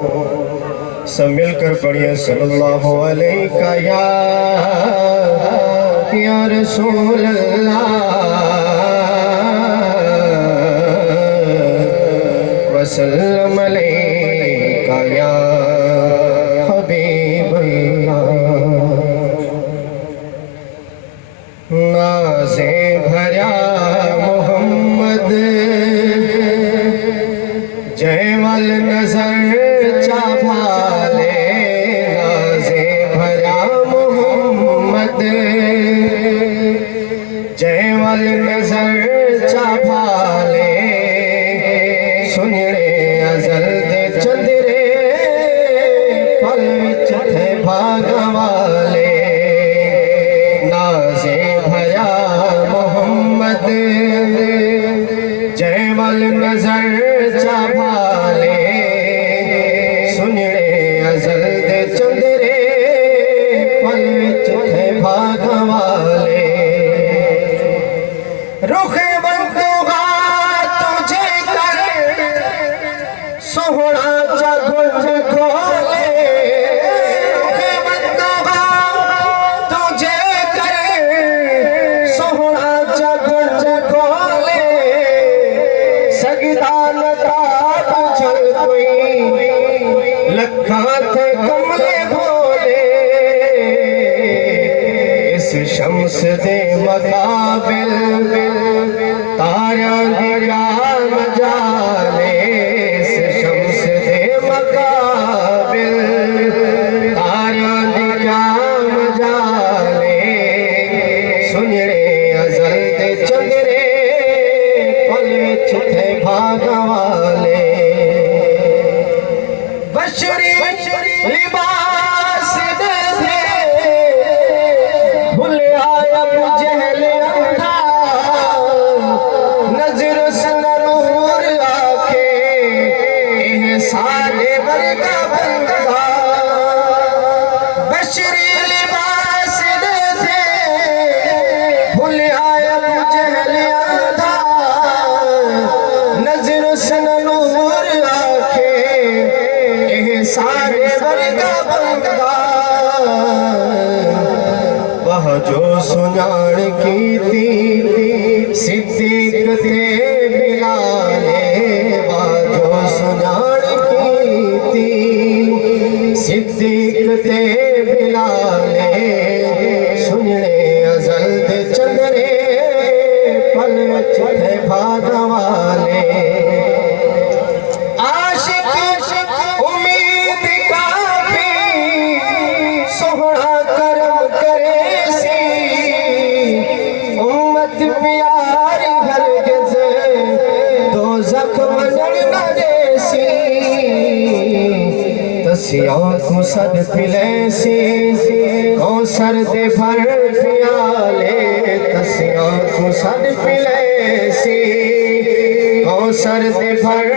सब मिलकर पढ़िए सल्लल्लाहु अलैहि या रसूल अल्लाह वसल्लम अलैका या हबीब अल्लाह। नाज़े भरा मोहम्मद जयवल नजर चाभाले, नाज़े भरा मोहम्मद जयवल नजर चाभाले, सुनरे अजल दे चंदरे पल विच थे भागवाले। नाज़े भरा मोहम्मद जयवल नजर चाभाले, सुनरे अजल दे चंदरे पल विच थे भागवाले। रुखे बंदूगा तुझे कर सोहना जगुज खोले, रुखे बंदूगा तुझे कर सोहना जगुज खोले, सगदान ताप चल कोई लखा थे कमले भोले। इस शम्स दे मकाबिल तारा दी जान जाले, इस शम्स दे मकाबिल तारा दी जान जाले, सुनरे अजल दे चंदरे पल विच थे भागवाले। बशरी लिबास दे भुले आया जहल अंधा, नजर सनूर आके एह सारे वर्गा बंदा। बशरी लिबास दे भुले आया जहल अंधा, नजर सनूर आके एह सारे वर्गा बंदा। वह जो सुजान की थी सिद्दीक ते बिलाले, वह जो सुजान की थी सिद्दीक ते बिलाले, सुनने अजल दे चंदरे पल विच थे भागवाले। आशिक उम्मीद काफी सोहना करम करे सी, उम्मत प्यारी हरगिज़ दोज़ख वञण न देसी। तसियां को सद पिलेसी कौसर दे भर प्याले, तसियां को सद पिलेसी कौसर दे भर